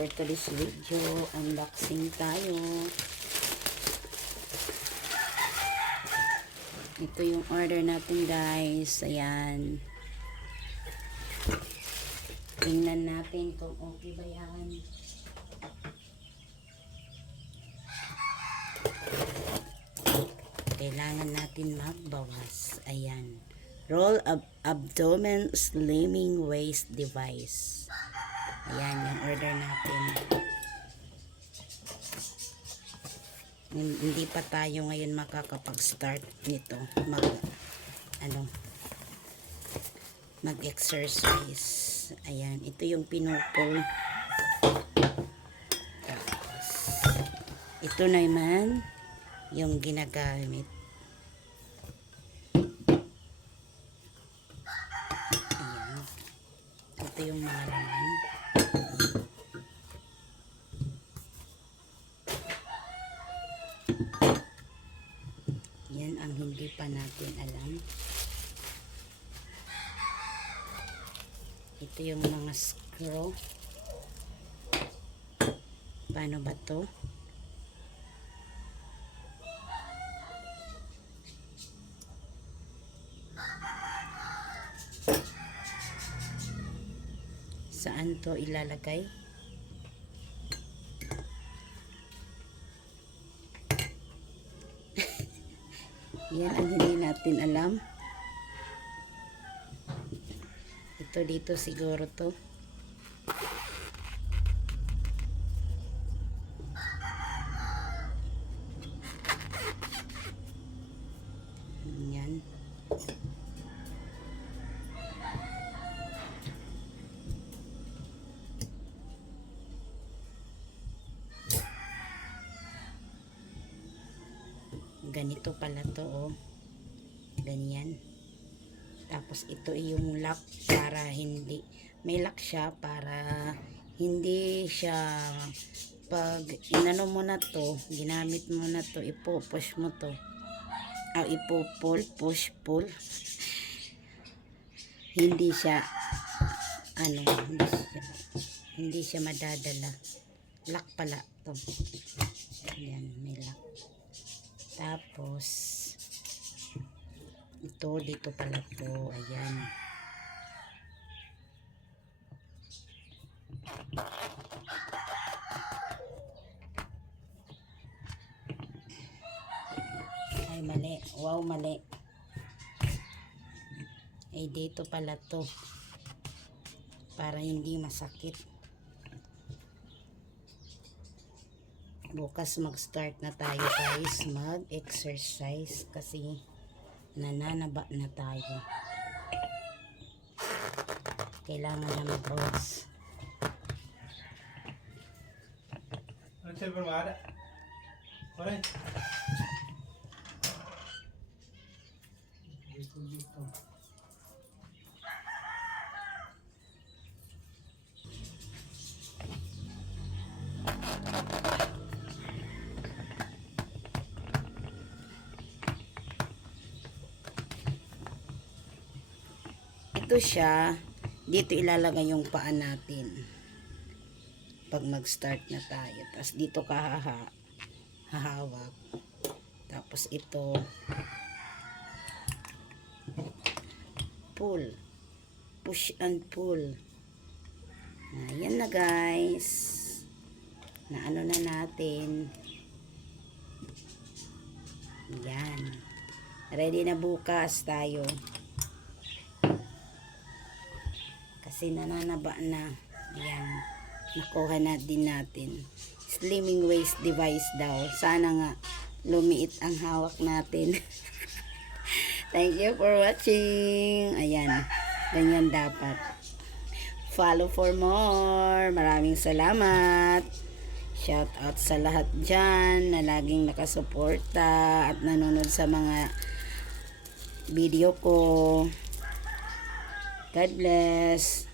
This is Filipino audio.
for today's video. Unboxing tayo. Ito yung order natin guys. Ayan. Tingnan natin kung okay ba yan. Kailangan natin magbawas. Ayan. Roll Abdomen Slimming Waist Device. Ayan yung order natin. Hindi pa tayo ngayon makakapag-start nito. Mag-exercise. Ayan, ito yung pinupol. Tapos, ito naman yung ginagamit. Ayan. Ito yung mga laman. Yan ang hindi pa natin alam. Ito yung mga screw. Paano ba to? Saan to ilalagay? Yan ang hindi natin alam. Ito dito siguro to. Yan. Ganito pala to, oh. Ganyan. Tapos ito yung lock para hindi, may lock siya para hindi siya, pag inano mo na to, ginamit mo na to, ipo-push mo to. Ipo-pull, push-pull. Hindi siya, hindi siya madadala. Lock pala to. Ayan, may lock. Tapos, ito, dito pala to. Ayan. Ay, mali. Wow, mali. Ay, dito pala to. Para hindi masakit. Bukas mag-start na tayo guys. Mag-exercise kasi nananaba na tayo. Kailangan na mag-bawas. Ano siya bermada? Alright. Dito. Ito siya, dito ilalagay yung paa natin pag mag-start na tayo. Tapos dito ka hahawak. Tapos ito pull, push and pull. Ayan na guys, na ano na natin. Yan, ready na bukas tayo. Kasi nananaba na. Ayan. Nakuha na din natin. Slimming waist device daw. Sana nga lumiit ang hawak natin. Thank you for watching. Ayan. Ganyan dapat. Follow for more. Maraming salamat. Shout out sa lahat dyan na laging nakasuporta at nanonood sa mga video ko. God bless.